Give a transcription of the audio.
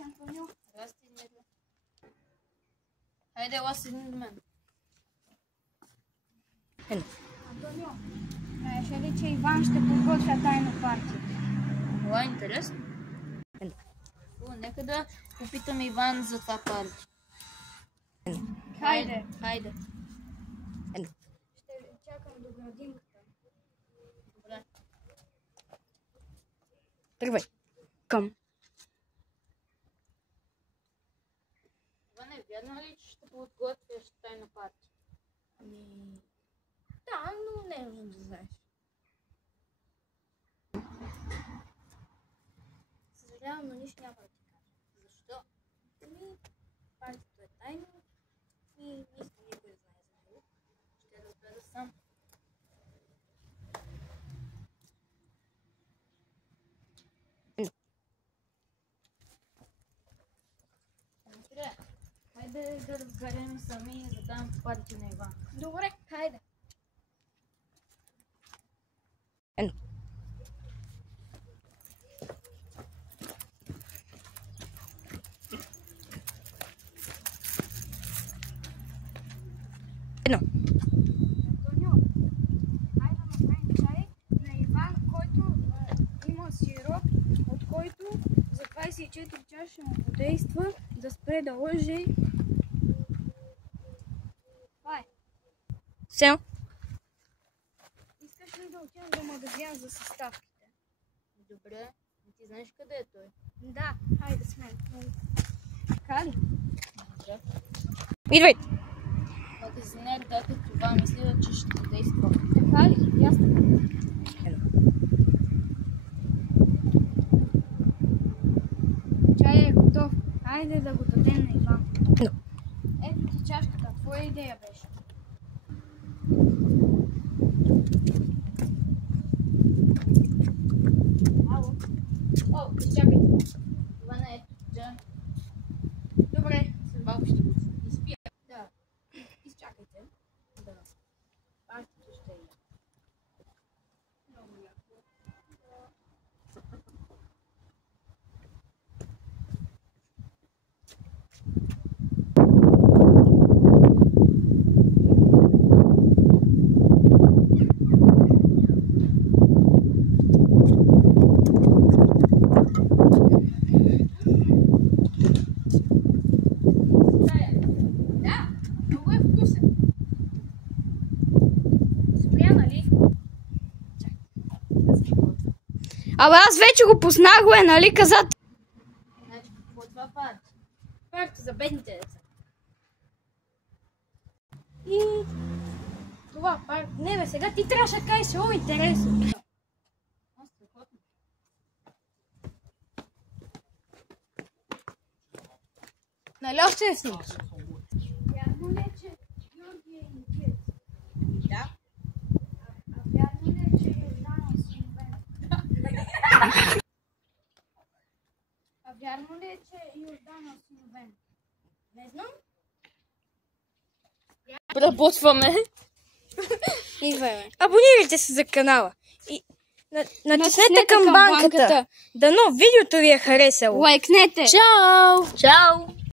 Здрасти, Антонио. Здрасти, Недо. Хайде, ела седни до мен. Антонио, знаеш ли, че Иван ще подготвя тайна партия? Това е интересно. Нека да попитам Иван за това парти. Хайде. Хайде. Ще чакам до градинката. Добре. Тръгвай. Към. Иване, вярно ли, че ще подготвяш тайна партия? Да, но не е нужно да знаеш. Съжалявам, но нищо няма да ти кажа. Защо? Партията е тайна и не искам никой да знае за него. Ще разбера сам. Добре. Хайде да разберем сами за там партия на Иван. Добре, хайде. Антонио, хайде да направим чай на Иван, който има сироп, от който за 24 часа ще му подейства да спре да лъже. Това е. Все. Искаш ли да отидем до магазина за съставките? Добре. Ти знаеш къде е той? Да, хайде с мен. Така ли? Добре. Идвай. Магазинер, дата това мисля, че ще действа. Така ли? Ясно. Чай е готов. Хайде да го дадем на Иван. Ето ти чашката. Твоя идея беше. Ало. О, изчакайте. Ивана, ето, че Добре. малко ще го изпия. Да. Изчакайте. Да. Партито ще е. Много яко. Да, много е вкусен. Спря, нали? Абе аз вече го познах, нали каза? Значи, какво е това парти? Парти за бедните деца. И това парти. Не бе, сега ти трябваше да кажеш, много интересно. О, страхотно. Нали още не снимаш? Вярно ли е, че Георги е индиец? Да. А вярно ли е, че Йордан е осиновен? А вярно ли е, че Йордан е осиновен? Не знам. Работваме. Абонирайте се за канала. И натиснете към банката. Дано видеото ви е харесало. Лайкнете! Чао! Чао!